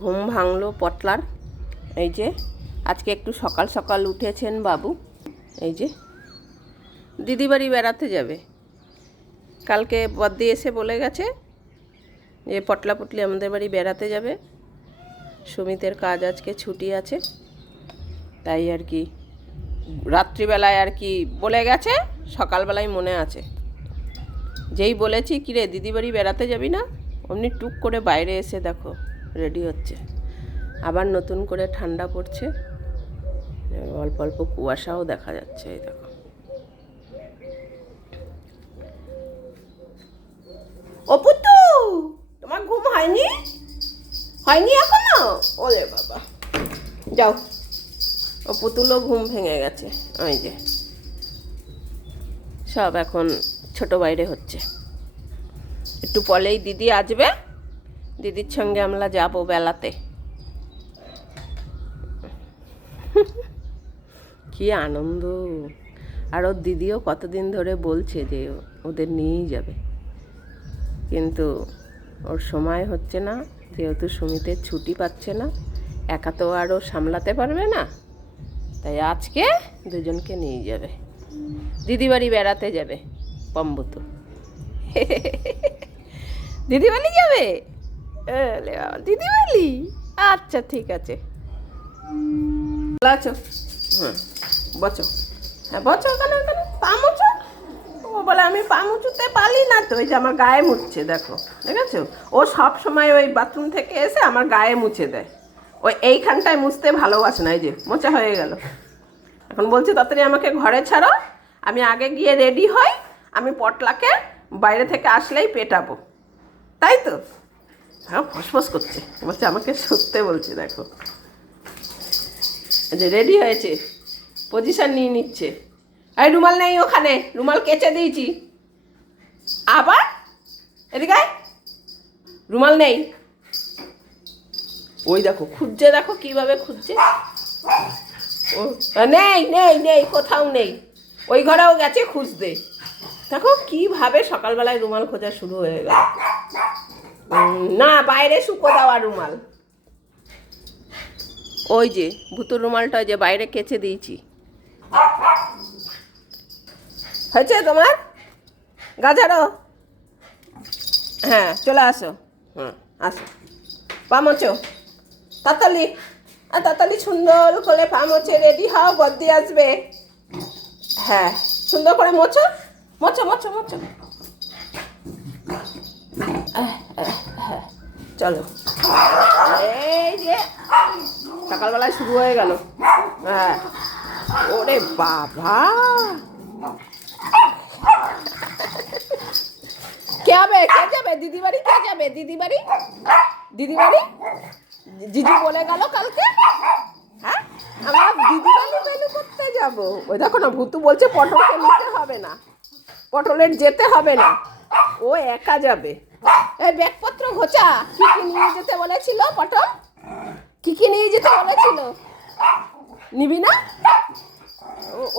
ঘুম ভাঙলো পটলার। এই যে আজকে একটু সকাল সকাল উঠেছেন বাবু। এই যে দিদি বাড়ি বেড়াতে যাবে। কালকে বদ্দি এসে বলে গেছে যে পটলা পুটলি আমাদের বাড়ি বেড়াতে যাবে। সুমিতের কাজ আজকে ছুটি আছে, তাই আর কি রাত্রিবেলায় আর কি বলে গেছে, সকালবেলায় মনে আছে। যেই বলেছি কিরে দিদি বাড়ি বেড়াতে যাবি না, অমনি টুক করে বাইরে এসে দেখো রেডি হচ্ছে। আবার নতুন করে ঠান্ডা পড়ছে, অল্প অল্প কুয়াশাও দেখা যাচ্ছে। এই দেখো ও পুতু, তোমার ঘুম হয়নি? হয়নি এখনো? ওরে বাবা, যাও। ও পুতুলও ঘুম ভেঙে গেছে। ওই যে সব এখন ছোট বাইরে হচ্ছে। একটু পরেই দিদি আসবে, দিদির সঙ্গে আমরা যাবো বেলাতে। কি আনন্দ! আর ওর দিদিও কতদিন ধরে বলছে যে ওদের নিয়েই যাবে, কিন্তু ওর সময় হচ্ছে না, যেহেতু সুমিতের ছুটি পাচ্ছে না, একা তো আরও সামলাতে পারবে না। তাই আজকে দুজনকে নিয়ে যাবে, দিদি বাড়ি বেড়াতে যাবে। পম্বতু দিদি বাড়ি যাবে? দিদি বাড়ি? আচ্ছা ঠিক আছে, ভালো আছো? হ্যাঁ বচো, হ্যাঁ বচো। ওখানে ওখানে পা মুছো। ও বলে আমি পা মুছতে পারি না তো। ওই যে আমার গায়ে মুছছে, দেখো দেখেছো? ও সব সময় ওই বাথরুম থেকে এসে আমার গায়ে মুছে দেয়। ওই এইখানটায় মুছতে ভালোবাসে না। এই যে মোছা হয়ে গেল। এখন বলছে তাড়াতাড়ি আমাকে ঘরে ছাড়ো, আমি আগে গিয়ে রেডি হই, আমি পটলাকে বাইরে থেকে আসলেই পেটাবো। তাই তো? হ্যাঁ ফসফস করছে, বলছে আমাকে সত্যি বলছে। দেখো যে রেডি হয়েছে, পজিশন নিয়ে নিচ্ছে। এই রুমাল নেই ওখানে, রুমাল কেচে দিয়েছি। আবার এদিকে রুমাল নেই। ওই দেখো খুঁজছে, দেখো কিভাবে খুঁজছে। ও নেই নেই নেই, কোথাও নেই। ওই ঘরেও গেছে খুঁজতে। দেখো কিভাবে সকালবেলায় রুমাল খোঁজা শুরু হয়ে গেল। না, বাইরে শুকো দেওয়া রুমাল। ওই যে ভুতুর রুমালটা যে বাইরে কেচে দিয়েছি। হয়েছে তোমার গাজারো? হ্যাঁ চলে আসো, হ্যাঁ আসো। পা মোছো তাড়াতাড়ি, তাড়াতাড়ি সুন্দর করে পা মোছে রেডি হও, বদ্দি আসবে। হ্যাঁ সুন্দর করে মোছো মোছো মোছো মোছো। চলো, এই যে সকালবেলায় শুরু হয়ে গেল। হ্যাঁ ওরে বাবা, কে হবে? কে যাবে দিদি বাড়ি? কে যাবে দিদি বাড়ি? দিদি বাড়ি জিজু বলে গেল কালকে। হ্যাঁ আমরা দিদি বাড়ি মেনু করতে যাব। ওই দেখো না, ভুতু বলছে পটলকে নিতে হবে না, পটলের যেতে হবে না, ও একা যাবে। এই ব্যাগপত্র ঘোচা। কি কি নিয়ে যেতে বলেছিল পটল? কি কি নিয়ে যেতে বলেছিল? নিবি না?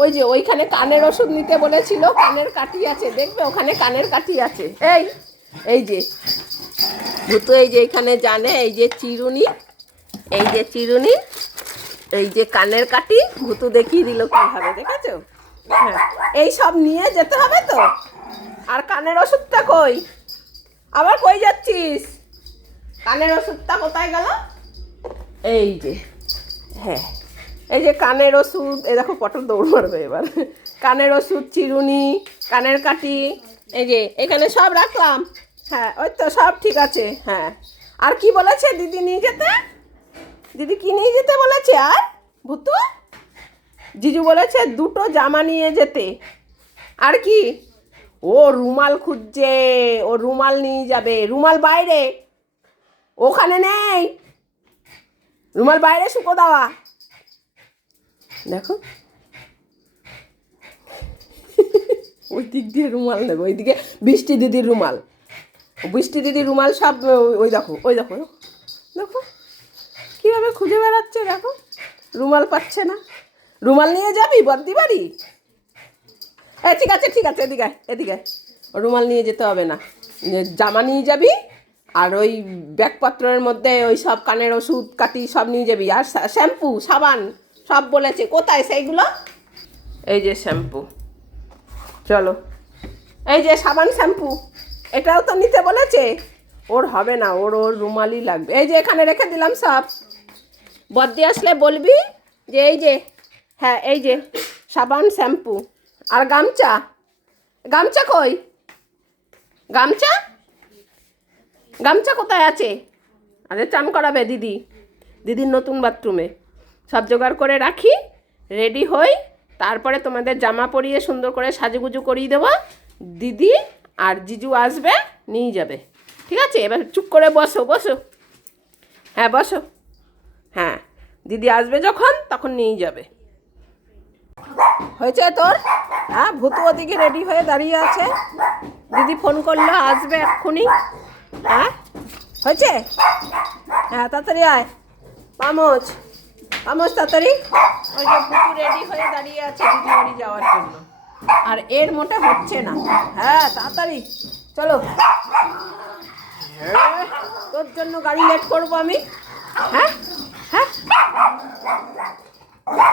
ওই যে ওইখানে কানের ওষুধ নিতে বলেছিল, কানের কাঠি আছে, দেখবে ওখানে কানের কাঠি আছে। এই এই যে ভুতু এই যে এখানে জানে, এই যে চিরুনি, এই যে চিরুনি, এই যে কানের কাঠি, ভুতু দেখিয়ে দিল কীভাবে, দেখেছো? হ্যাঁ এই সব নিয়ে যেতে হবে তো। আর কানের ওষুধটা কই? আবার কই যাচ্ছিস? কানের ওষুধটা কোথায় গেল? এই যে, হ্যাঁ এই যে কানের ওষুধ। এই দেখো পটল দৌড় মারবে এবার। কানের ওষুধ, চিরুনি, কানের কাঠি, এই যে এখানে সব রাখলাম। হ্যাঁ ওই তো সব ঠিক আছে। হ্যাঁ আর কি বলেছে দিদি নিয়ে যেতে? দিদি কি নিয়ে যেতে বলেছে? আর ভুতু জিজু বলেছে দুটো জামা নিয়ে যেতে। আর কি? ও রুমাল খুঁজছে, ও রুমাল নিয়ে যাবে। রুমাল বাইরে, ওখানে নেই, রুমাল বাইরে শুকো দেওয়া। দেখো ওই দিক দিয়ে রুমাল নেবে, ওইদিকে বৃষ্টি দিদির রুমাল, বৃষ্টি দিদির রুমাল সব। ওই দেখো ওই দেখো দেখো কীভাবে খুঁজে বেড়াচ্ছে। দেখো রুমাল পাচ্ছে না। রুমাল নিয়ে যাবি বদ্দি বাড়ি? ঠিক আছে ঠিক আছে, এদিকে এদিকে। রুমাল নিয়ে যেতে হবে না, জামা নিয়ে যাবি আর ওই ব্যাগপত্রের মধ্যে ওই সব কানের ওষুধ কাটি সব নিয়ে যাবি, আর শ্যাম্পু সাবান সব বলেছে। কোথায় সেইগুলো? এই যে শ্যাম্পু, চলো এই যে সাবান শ্যাম্পু, এটাও তো নিতে বলেছে। ওর হবে না, ওর রুমালি লাগবে। এই যে এখানে রেখে দিলাম সব। বদ্দি আসলে বলবি যে এই যে, হ্যাঁ এই যে সাবান শ্যাম্পু আর গামছা। গামছা কই? গামছা গামছা কোথায় আছে? আরে চান করাবে দিদির নতুন বাথরুমে। সব জোগাড় করে রাখি, রেডি হই, তারপরে তোমাদের জামা পরিয়ে সুন্দর করে সাজুগুজু করিয়ে দেবো। দিদি আর জিজু আসবে, নিয়ে যাবে। ঠিক আছে, এবার চুপ করে বসো বসো। হ্যাঁ বসো। হ্যাঁ, দিদি আসবে যখন তখন নিয়ে যাবে। হয়েছে তোর? হ্যাঁ, ভূতু ওদিকে রেডি হয়ে দাঁড়িয়ে আছে। দিদি ফোন করলো, আসবে এক্ষুনি। হ্যাঁ হয়েছে? হ্যাঁ তাড়াতাড়ি আয়। পামোচ তাড়াতাড়ি। ওই যে ভূতু রেডি হয়ে দাঁড়িয়ে আছে দিদি বাড়ি যাওয়ার জন্য, আর এর মোটে হচ্ছে না। হ্যাঁ তাড়াতাড়ি চলো। তোর জন্য গাড়ি লেট করবো আমি? হ্যাঁ হ্যাঁ,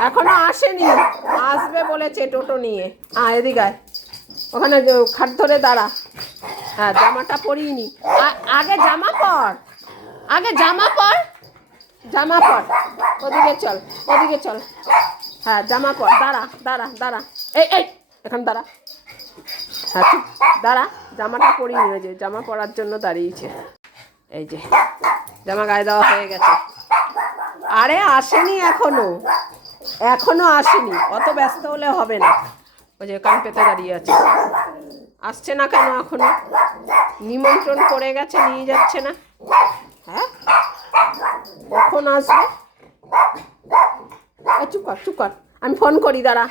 এখনো আসেনি, আসবে বলেছে টোটো নিয়ে। এদিকে আয়, ওখানে খাট ধরে দাঁড়া। হ্যাঁ, জামাটা পরিনি, আগে জামা পর, জামা পর। ওদিকে চল। হ্যাঁ জামা পর, দাঁড়া। এই এখন দাঁড়া। হ্যাঁ চুপ, দাঁড়া। জামাটা পরিনি, ওই যে জামা পরার জন্য দাঁড়িয়েছে। এই যে জামা গায়ে দেওয়া হয়ে গেছে। আরে আসেনি এখনো আসেনি, অত ব্যস্ত হলে হবে না। ওই যে কান পেতে দাঁড়িয়ে আছে। আসছে না কেন এখনো? নিমন্ত্রণ করে গেছে, নিয়ে যাচ্ছে না। হ্যাঁ কখন আসবে? চুপ কর, আমি ফোন করি, দাঁড়া।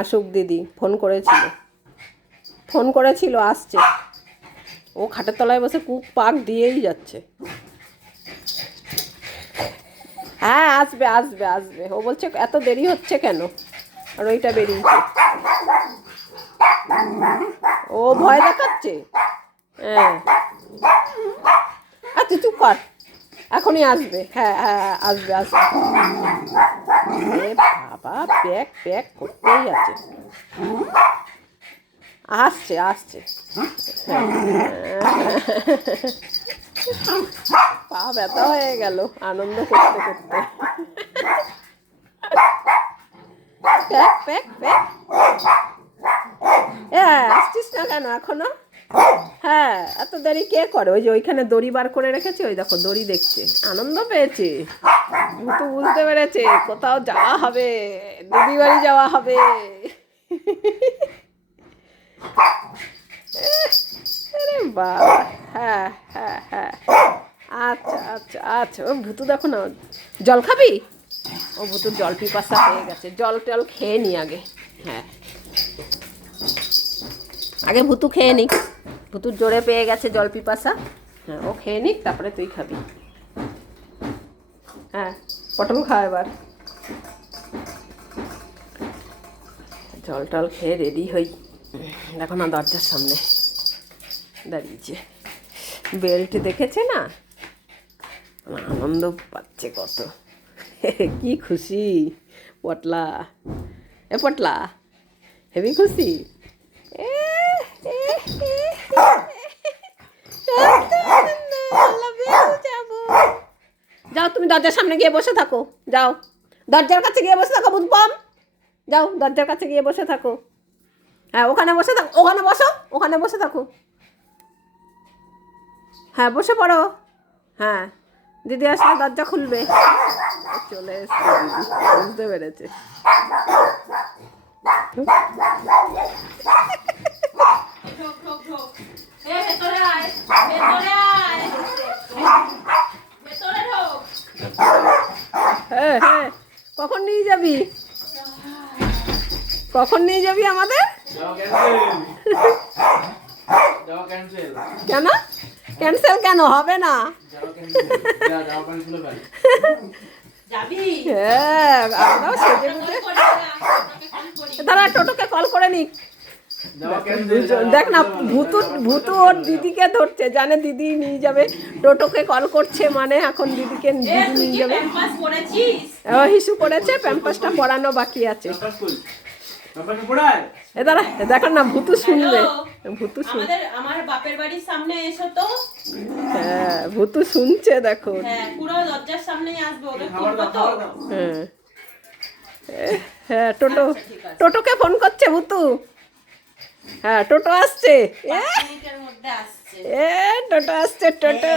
আসুক, দিদি ফোন করেছিল, আসছে। ও খাটের তলায় বসে কুক পাক দিয়েই যাচ্ছে। হ্যাঁ আসবে। ও বলছে এত দেরি হচ্ছে কেন, আর ওইটা বেরিয়েছে। ও ভয় দেখাচ্ছে। হ্যাঁ তুই চুপ কর, এখনই আসবে। হ্যাঁ আসবে। বাবা প্যাক করতেই আছে। আসছে। পা ব্যথা হয়ে গেল আনন্দ করতে। প্যাক। আসছিস না কেন এখনো? হ্যাঁ এত দেরি কে করে? ওই যে ওইখানে দড়ি বার করে রেখেছে, ওই দেখো দড়ি দেখছে, আনন্দ পেয়েছে। ভূতু বুঝতে পেরেছে কোথাও যাওয়া হবে, দিদি বাড়ি যাওয়া হবে। আরে বাবা, হ্যাঁ আচ্ছা। ও ভূতু দেখো না, জল খাবি? ও ভূতুর জল পিপাসা হয়ে গেছে, জল টল খেয়ে নি আগে। হ্যাঁ আগে ভূতু খেয়ে নিক, ভূতুর জোরে পেয়ে গেছে জল পিপাসা। হ্যাঁ ও খেয়ে নিক, তারপরে তুই খাবি। হ্যাঁ পটল খা এবার। জল টল খেয়ে রেডি হই। দেখো না দরজার সামনে দাঁড়িয়েছে, বেল্ট দেখেছে না, আনন্দ পাচ্ছে কত। কি খুশি পটলা, পটলা হেবি খুশি। যাও তুমি দরজার সামনে গিয়ে বসে থাকো, যাও দরজার কাছে গিয়ে বসে থাকো। বুঝবাম, যাও দরজার কাছে গিয়ে বসে থাকো। হ্যাঁ ওখানে বসে থাকো, ওখানে বসে থাকো। হ্যাঁ বসে পড়ো। হ্যাঁ দিদি আসলে দরজা খুলবে। চলে এসছে দিদি, বুঝতে পেরেছে। হ্যাঁ কখন নিয়ে যাবি আমাদের? কেন ক্যান্সেল কেন হবে না? হ্যাঁ আমরাও সেজে গুজে, দাঁড়া টোটোকে কল করে নিক। দেখ না, ভূতু ভূতু ওর দিদিকে ধরছে, জানে দিদি নিয়ে যাবে। টোটোকে কল করছে, মানে এখন দিদিকে দিদি নিয়ে যাবে। ও হিসু করেছে, প্যাম্পাসটা পরানো বাকি আছে। এ দাঁড়া, দেখো না, ভূতু শুনবে, ভূতু শুনবে। আমার বাপের বাড়ির সামনে এসো তো। হ্যাঁ, ভূতু শুনছে, দেখো। হ্যাঁ, পুরো দরজার সামনেই আসবে, ওদের তুলবো তো। হ্যাঁ হ্যাঁ, টোটো টোটোকে ফোন করছে ভূতু। হ্যাঁ, টোটো আসছে। 5 মিনিটের মধ্যে আসছে। টোটো আসছে, টোটো।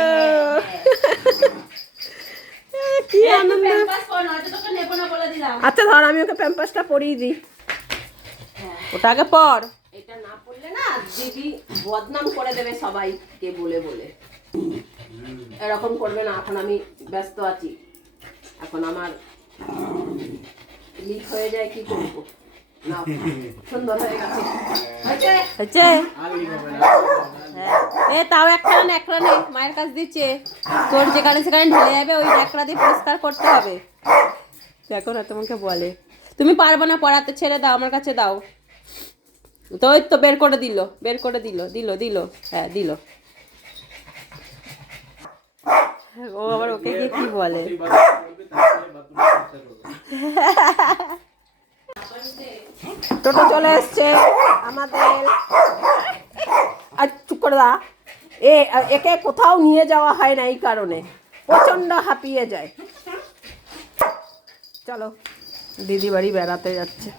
কি আনন্দ। প্যাম্পাস পর নয়তো তোকে নেব না বলে দিলাম। আচ্ছা ধর, আমি ওকে প্যাম্পাসটা পরিয়ে দিই। ওটা আগে পর। এটা না পড়লে না দিদি বদনাম করে দেবে সবাইকে বলে বলে। এরকম করবে না, এখন আমি ব্যস্ত আছি, এখন আমার লিক হয়ে যায়, কি করবো। না, সুন্দর হয়ে গেছে। হয়েছে? এ তাও একটা নেই, মায়ের কাছ দিচ্ছে। তোর যেখানে সেখানে ঢেলে যাবে, ওই একটা দিয়ে পরিষ্কার করতে হবে। দেখো না, তোমাকে বলে তুমি পারবে না পড়াতে, ছেড়ে দাও, আমার কাছে দাও। তো ওই তো বের করে দিল, হ্যাঁ দিল। ও আবার ওকে কি বলে। টোটো চলে এসছে আমাদের। আর চুপ করে দা। একে কোথাও নিয়ে যাওয়া হয় না এই কারণে, প্রচন্ড হাঁপিয়ে যায়। চলো, দিদি বাড়ি বেড়াতে যাচ্ছে।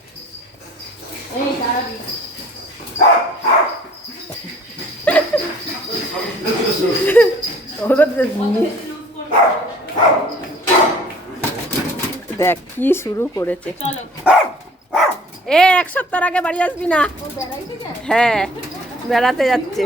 দেখ কি শুরু করেছে। এক সপ্তাহ আগে বাড়ি আসবি না? হ্যাঁ, বেড়াতে যাচ্ছে।